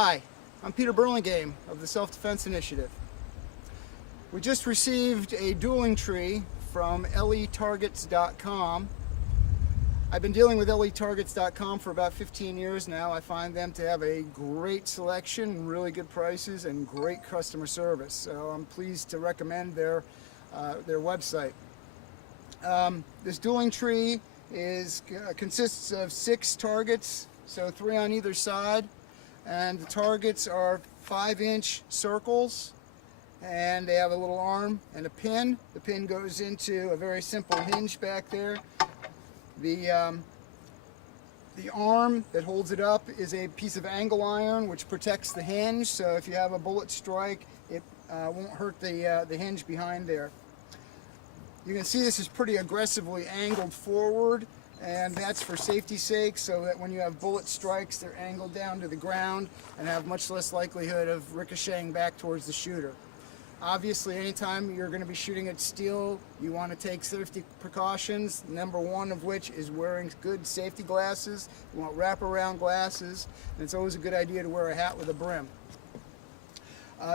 Hi, I'm Peter Burlingame of the Self-Defense Initiative. We just received a dueling tree from letargets.com. I've been dealing with letargets.com for about 15 years now. I find them to have a great selection, really good prices, and great customer service. So I'm pleased to recommend their website. This dueling tree consists of 6 targets, so 3 on either side. And the targets are 5-inch circles, and they have a little arm and a pin. The pin goes into a very simple hinge back there. The arm that holds it up is a piece of angle iron which protects the hinge, so if you have a bullet strike, it won't hurt the hinge behind there. You can see this is pretty aggressively angled forward, and that's for safety's sake, so that when you have bullet strikes, they're angled down to the ground and have much less likelihood of ricocheting back towards the shooter. Obviously, anytime you're going to be shooting at steel, you want to take safety precautions, number one of which is wearing good safety glasses. You want wraparound glasses, and it's always a good idea to wear a hat with a brim.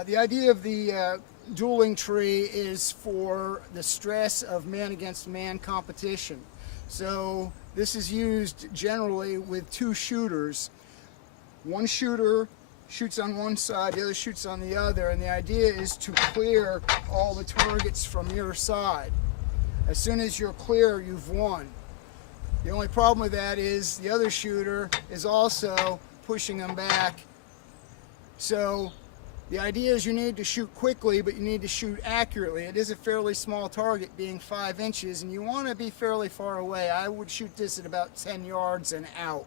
The idea of the dueling tree is for the stress of man-against-man competition. So this is used generally with 2 shooters. One shooter shoots on one side, the other shoots on the other, and the idea is to clear all the targets from your side. As soon as you're clear, you've won. The only problem with that is the other shooter is also pushing them back. So the idea is you need to shoot quickly, but you need to shoot accurately. It is a fairly small target, being 5 inches, and you want to be fairly far away. I would shoot this at about 10 yards and out.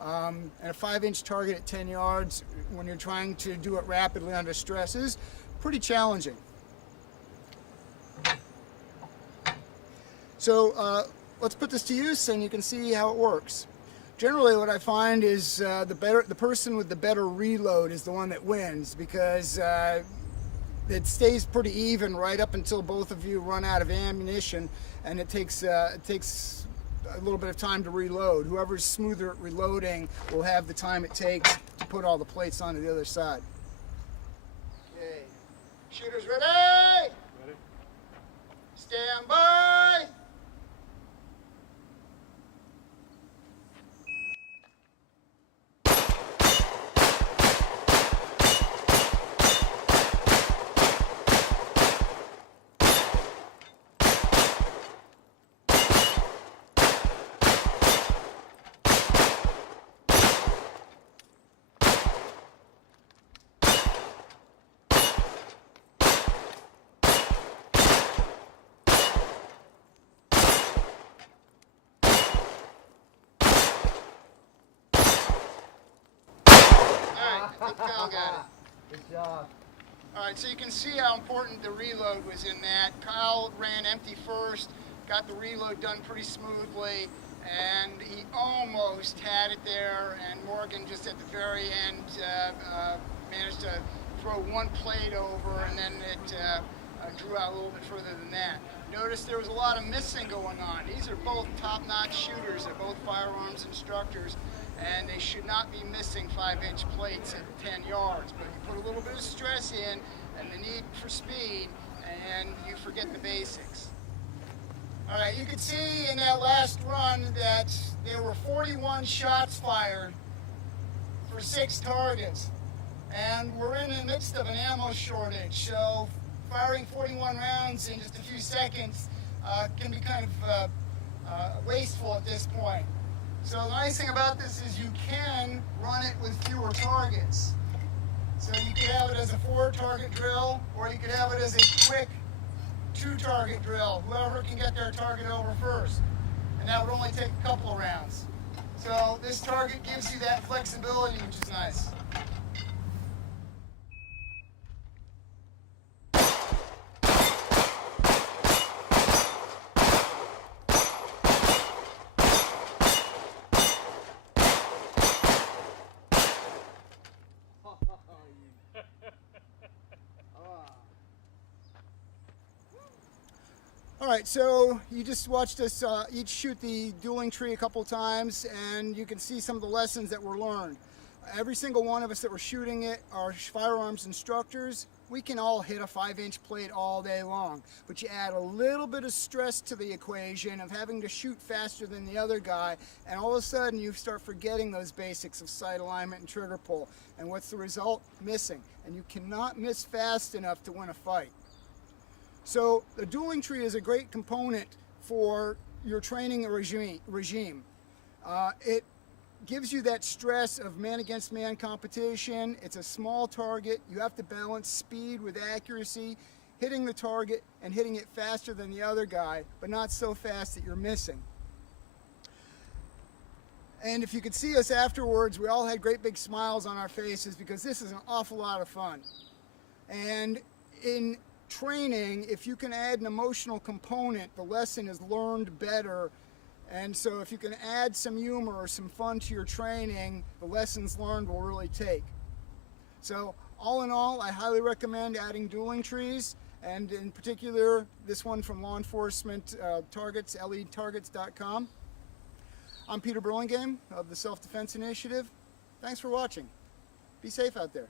And a 5-inch target at 10 yards, when you're trying to do it rapidly under stress, is pretty challenging. So let's put this to use, and you can see how it works. Generally, what I find is the person with the better reload is the one that wins, because it stays pretty even right up until both of you run out of ammunition, and it takes a little bit of time to reload. Whoever's smoother at reloading will have the time it takes to put all the plates onto the other side. Okay, shooters ready? Ready. Stand by. Kyle got it. Good job. Alright, so you can see how important the reload was in that. Kyle ran empty first, got the reload done pretty smoothly, and he almost had it there, and Morgan just at the very end managed to throw one plate over, and then it drew out a little bit further than that. Notice there was a lot of missing going on. These are both top-notch shooters. They're both firearms instructors, and they should not be missing 5-inch plates at 10 yards. But you put a little bit of stress in and the need for speed, and you forget the basics. All right, you can see in that last run that there were 41 shots fired for 6 targets. And we're in the midst of an ammo shortage, so firing 41 rounds in just a few seconds can be kind of wasteful at this point. So the nice thing about this is you can run it with fewer targets. So you could have it as a 4-target drill, or you could have it as a quick 2-target drill, whoever can get their target over first. And that would only take a couple of rounds. So this target gives you that flexibility, which is nice. All right, so you just watched us each shoot the dueling tree a couple times, and you can see some of the lessons that were learned. every single one of us that were shooting it are firearms instructors. We can all hit a 5-inch plate all day long, but you add a little bit of stress to the equation of having to shoot faster than the other guy, and all of a sudden you start forgetting those basics of sight alignment and trigger pull. And what's the result? Missing. And you cannot miss fast enough to win a fight. So the dueling tree is a great component for your training regime. It gives you that stress of man against man competition. It's a small target. You have to balance speed with accuracy, hitting the target and hitting it faster than the other guy, but not so fast that you're missing. And if you could see us afterwards, we all had great big smiles on our faces because this is an awful lot of fun. And in training, if you can add an emotional component, the lesson is learned better. And so if you can add some humor or some fun to your training, the lessons learned will really take. So all in all, I highly recommend adding dueling trees, and in particular, this one from Law Enforcement Targets, letargets.com. I'm Peter Burlingame of the Self-Defense Initiative. Thanks for watching. Be safe out there.